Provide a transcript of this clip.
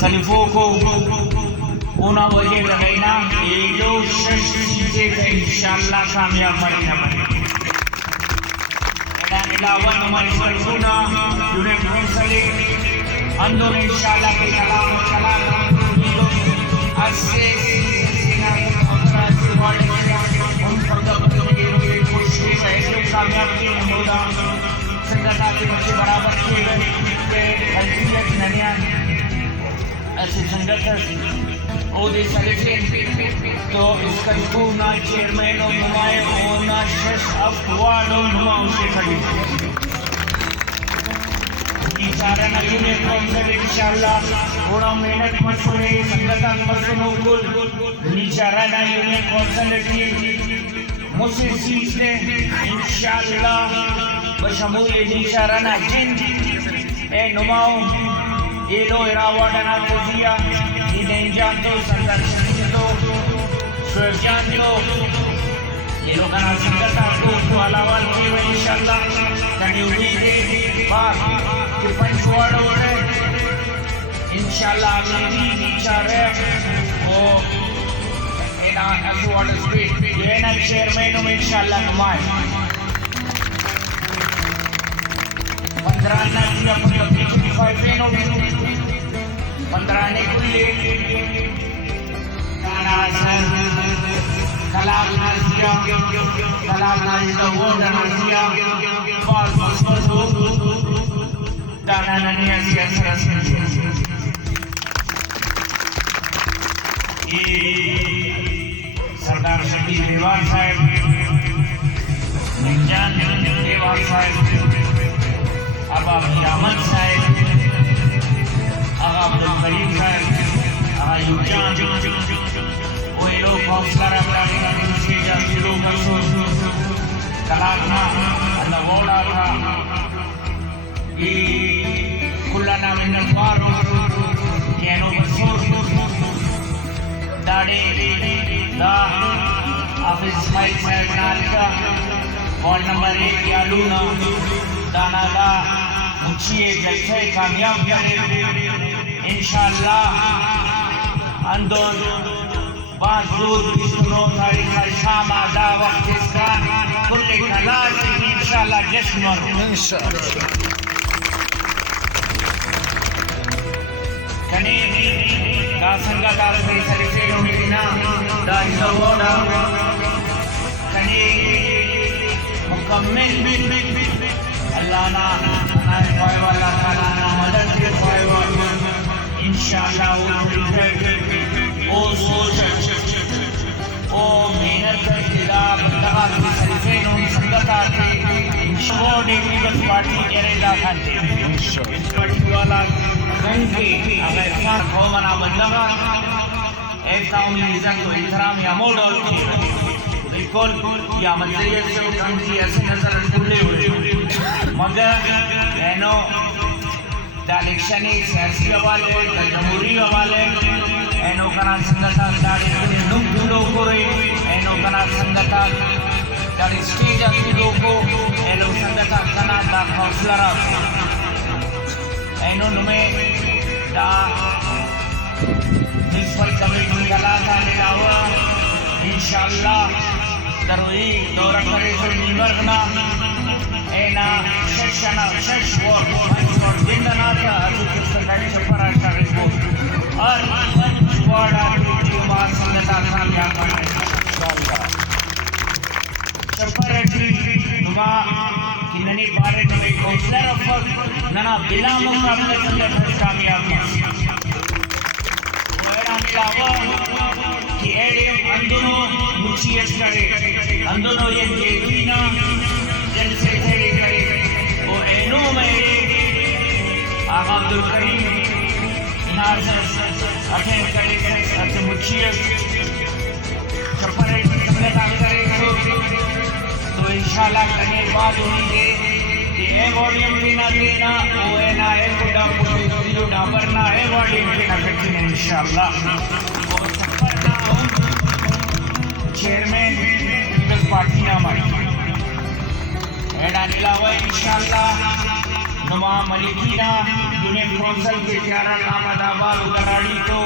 सलीफों को उना वजह लगाना ये जो चीजें इंशाल्लाह कामयाब बनेगा इलावन हमारे सरगुना यूनिट मुंसले अंदर इंशाल्लाह के कलाम अस्से सीना अपना सिवाड़ उन फर्दों के कोशिश ऐसे कामयाब की नमूदा संगठन के बच्चे बराबर किए गए के हल्कियत ननिया ऐसे संगठन ओदे सलिफे तो इसका पूर्ण चेयरमैन और नुमाए होना शेष अफवाल और नुमाओं से खड़ी इशारा नहीं में कौन इंशाल्लाह थोड़ा मेहनत मशवरे संगठन मसलों को इशारा नहीं में कौंसलिटी मुझसे सीखने इंशाल्लाह बशमूल इशारा ना जिन ए नुमाओं ये लो इरावाड़ा ना कोजिया जान दो संदर्शन दो सुरजान दो ये लोग ना संगठन को अलावा किए हुए इंशाल्लाह कभी उम्मीदे बात कि पंचवाड़ उड़े इंशाल्लाह मेरी विचारे वो इना अशुवाड़ स्पीड ये ना चेयरमैन में इंशाल्लाह नुमाए 15 ना किया अपनी 55 पेनो 15 ने कुल्ले कलाम नाजिया वो नाजिया बाल मसदो दाना ननिया सियासत ये सरदार शकील देवार साहब निजान देवार साहब अब अहमद साहब अब्दुल करीम साहब युजान वो लोग हौसला रखा दूसरी जाति लोग कलाकना अल्लाह था ये कुल्ला नाम नवार कैनो बसोर दाढ़ी दा ऑफिस माइक साहब नालिका और नंबर 1 यालूना दानादा मुझे जैसे कामयाब करे इंशाल्लाह अंदर बाजूर सुनो तारीख शाम आधा वक्त इसका कुल खलास इंशाल्लाह जश्न इंशाल्लाह कने का संगदार से सरिसे मिलना दाइसोड़ा कने मुकम्मल अल्लाह ना पाए वाला ताला ना मदद के पाए वाला इंशाल्लाह वो सोच ओ मेहनत किया बंदा से नो संगता के वो डेली बस पार्टी करेगा खाते पार्टी वाला कहीं अगर खान को मना बंदा एक टाउन निजाम को इकराम या मोडल बिल्कुल या मजलिस से उनकी ऐसे नजर खुले हुए मगर एनो इलेक्शनी सियासी हवाले जमहूरी हवाले एनो कना संगठन दाड़ी नुम दूलो कोरे एनो कना संगठन दाड़ी स्टेज दूलो को एनो संगठन कना दा हौसला एनो नुमे दा म्युनिसिपल कमेटी कला था लेवा इंशाल्लाह दरोई दौरा करे से निमरना एना शशना शशव और जिंदना का अजुक सरकारी सफर आशा को और वाड़ा की बात संगठन कामयाब बने इंशाल्लाह सफर की दुआ कि ननी बारे में काउंसलर ऑफ नना बिला मुकाबले संगठन कामयाब मेरा मिलावा कि एडीएम अंदरो मुचियस करे अंदरो ये जेवीना जैसे थे वो एनो में आगा अब्दुल करीम नाज़र अठे करे अठे मुचियस सफरे संगठन करे तो इंशाल्लाह करने बाद होंगे कि ए वॉल्यूम देना देना वो है ना है कोड़ा कोड़ा डाबर ना है वॉल्यूम देना करते हैं इंशाल्लाह वो सफर ना हो चेयरमैन पीपल्स पार्टी ना हमारी एडा नीलावा इंशाल्लाह जमा मलिकीना दुनिया कौंसल के 11 नाम अदाबार गराड़ी तो